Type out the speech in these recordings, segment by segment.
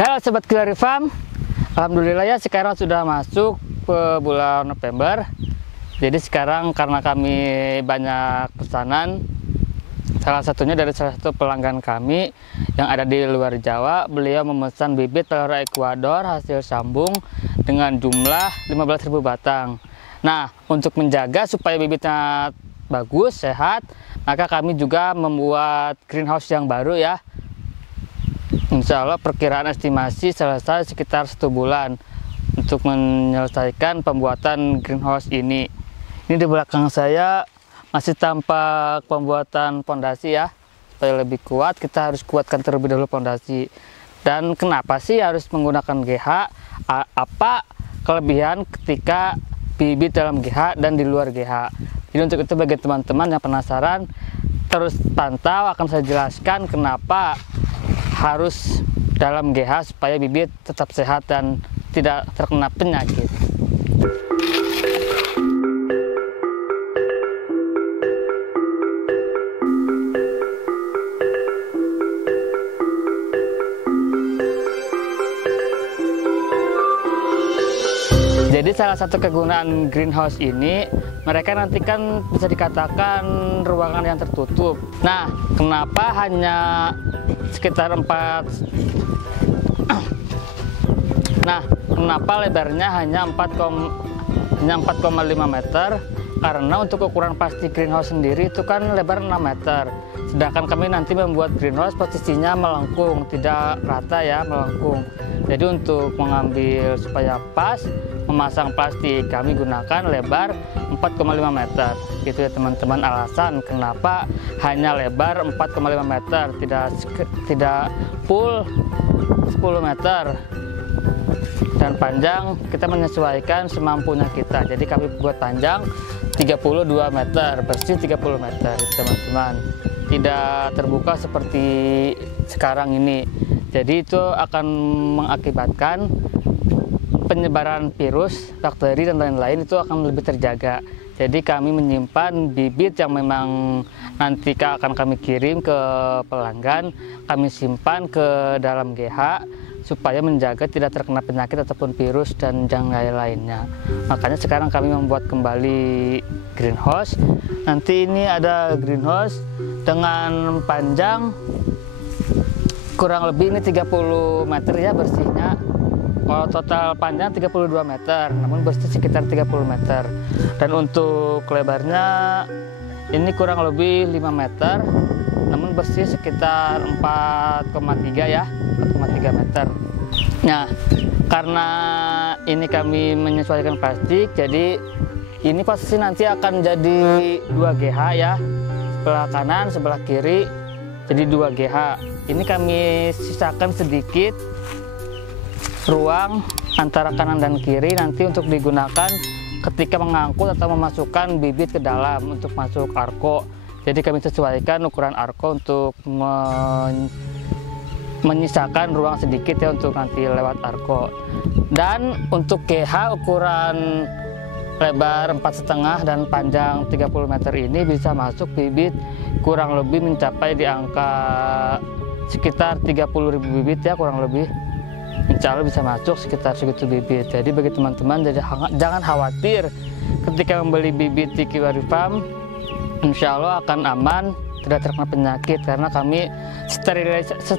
Halo Sobat Kiwari Farm, alhamdulillah ya sekarang sudah masuk ke bulan November. Jadi sekarang karena kami banyak pesanan, salah satunya dari salah satu pelanggan kami yang ada di luar Jawa, beliau memesan bibit pelora Ecuador hasil sambung dengan jumlah 15.000 batang. Nah, untuk menjaga supaya bibitnya bagus, sehat, maka kami juga membuat greenhouse yang baru ya. Insya Allah perkiraan estimasi selesai sekitar 1 bulan untuk menyelesaikan pembuatan greenhouse ini. Ini di belakang saya masih tampak pembuatan pondasi ya. Supaya lebih kuat, kita harus kuatkan terlebih dahulu pondasi. Dan kenapa sih harus menggunakan GH? Apa kelebihan ketika bibit dalam GH dan di luar GH? Jadi untuk itu bagi teman-teman yang penasaran, terus pantau, akan saya jelaskan kenapa harus dalam GH supaya bibit tetap sehat dan tidak terkena penyakit. Jadi salah satu kegunaan greenhouse ini, mereka nanti kan bisa dikatakan ruangan yang tertutup. Nah, kenapa hanya sekitar 4? Nah, kenapa lebarnya hanya 4,5 meter? Karena untuk ukuran pasti greenhouse sendiri itu kan lebar 6 meter. Sedangkan kami nanti membuat greenhouse posisinya melengkung, tidak rata ya, melengkung. Jadi untuk mengambil supaya pas, memasang plastik kami gunakan lebar 4,5 meter. Gitu ya teman-teman, alasan kenapa hanya lebar 4,5 meter, tidak full 10 meter. Dan panjang kita menyesuaikan semampunya kita. Jadi kami buat panjang 32 meter, bersih 30 meter teman-teman. Tidak terbuka seperti sekarang ini. Jadi itu akan mengakibatkan penyebaran virus, bakteri dan lain-lain itu akan lebih terjaga. Jadi kami menyimpan bibit yang memang nanti akan kami kirim ke pelanggan, kami simpan ke dalam GH supaya menjaga tidak terkena penyakit ataupun virus dan yang lain-lainnya. Makanya sekarang kami membuat kembali greenhouse. Nanti ini ada greenhouse dengan panjang kurang lebih ini 30 meter ya bersihnya. Kalau total panjang 32 meter, namun bersih sekitar 30 meter. Dan untuk lebarnya ini kurang lebih 5 meter, namun bersih sekitar 4,3 ya, 4,3 meter. Nah, karena ini kami menyesuaikan plastik, jadi ini posisi nanti akan jadi 2 GH ya, sebelah kanan, sebelah kiri, jadi 2 GH. Ini kami sisakan sedikit ruang antara kanan dan kiri nanti untuk digunakan ketika mengangkut atau memasukkan bibit ke dalam untuk masuk arko. Jadi kami sesuaikan ukuran arko untuk menyisakan ruang sedikit ya untuk nanti lewat arko. Dan untuk GH ukuran lebar 4,5 dan panjang 30 meter ini bisa masuk bibit kurang lebih mencapai di angka sekitar 30.000 bibit ya, kurang lebih. Insya Allah bisa masuk sekitar segitu bibit. Jadi bagi teman-teman jangan khawatir ketika membeli bibit di Kiwari Farm, insya Allah akan aman, tidak terkena penyakit karena kami sterilisasi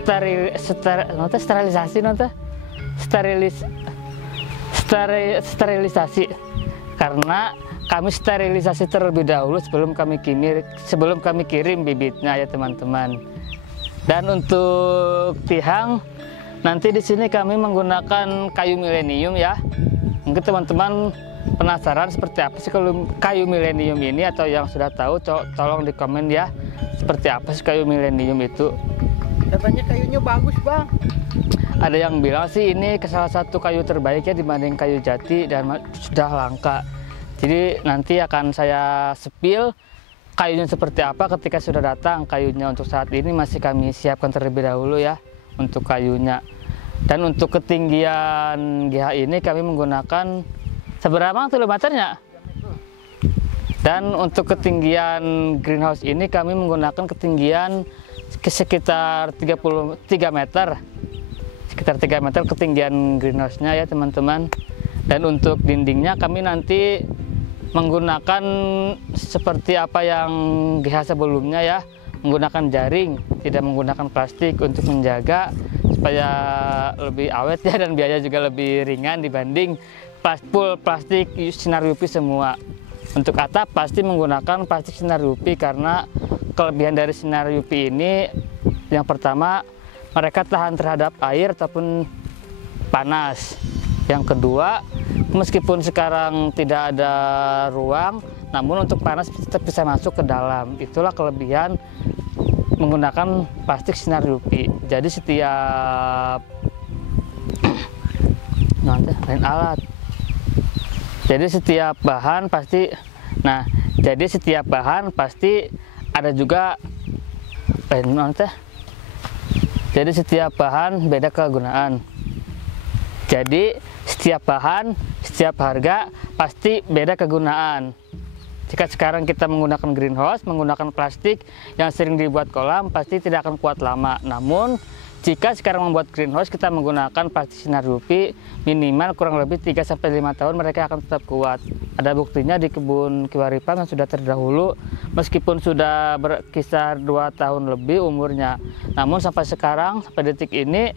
karena kami sterilisasi terlebih dahulu sebelum kami kirim bibitnya ya teman-teman. Dan untuk tiang nanti di sini kami menggunakan kayu milenium ya. Mungkin teman-teman penasaran seperti apa sih kalau kayu milenium ini, atau yang sudah tahu tolong di komen ya. Seperti apa sih kayu milenium itu? Katanya kayunya bagus bang. Ada yang bilang sih ini salah satu kayu terbaik ya dibanding kayu jati dan sudah langka. Jadi nanti akan saya spill kayunya seperti apa ketika sudah datang. Kayunya untuk saat ini masih kami siapkan terlebih dahulu ya untuk kayunya. Dan untuk ketinggian GH ini kami menggunakan seberapa kilometernya? Dan untuk ketinggian greenhouse ini kami menggunakan ketinggian sekitar 33 meter. sekitar 3 meter ketinggian greenhouse-nya ya teman-teman. Dan untuk dindingnya kami nanti menggunakan seperti apa yang GH sebelumnya ya, menggunakan jaring, tidak menggunakan plastik untuk menjaga supaya lebih awet ya, dan biaya juga lebih ringan dibanding full plastik sinar UV semua. Untuk atap pasti menggunakan plastik sinar UV karena kelebihan dari sinar UV ini yang pertama mereka tahan terhadap air ataupun panas. Yang kedua, meskipun sekarang tidak ada ruang, namun untuk panas tetap bisa masuk ke dalam. Itulah kelebihan menggunakan plastik sinar UV. Jadi setiap lain alat. Jadi setiap bahan pasti, jadi setiap bahan pasti ada juga Jadi setiap bahan beda kegunaan. Jadi setiap bahan, setiap harga pasti beda kegunaan. Jika sekarang kita menggunakan greenhouse, menggunakan plastik yang sering dibuat kolam, pasti tidak akan kuat lama. Namun, jika sekarang membuat greenhouse, kita menggunakan plastik sinar UV, minimal kurang lebih 3-5 tahun mereka akan tetap kuat. Ada buktinya di kebun Kiwari Farm yang sudah terdahulu, meskipun sudah berkisar 2 tahun lebih umurnya. Namun sampai sekarang, sampai detik ini,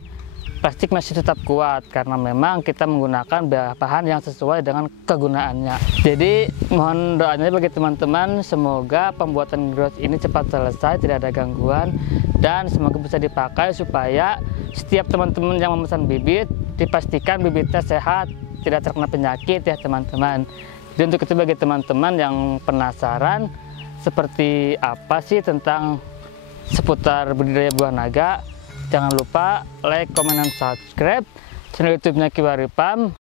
plastik masih tetap kuat karena memang kita menggunakan bahan yang sesuai dengan kegunaannya. Jadi mohon doanya bagi teman-teman, semoga pembuatan greenhouse ini cepat selesai, tidak ada gangguan, dan semoga bisa dipakai supaya setiap teman-teman yang memesan bibit dipastikan bibitnya sehat, tidak terkena penyakit ya teman-teman. Jadi untuk itu bagi teman-teman yang penasaran seperti apa sih tentang seputar budidaya buah naga, jangan lupa like, komen, dan subscribe channel YouTube-nya Kiwari Farm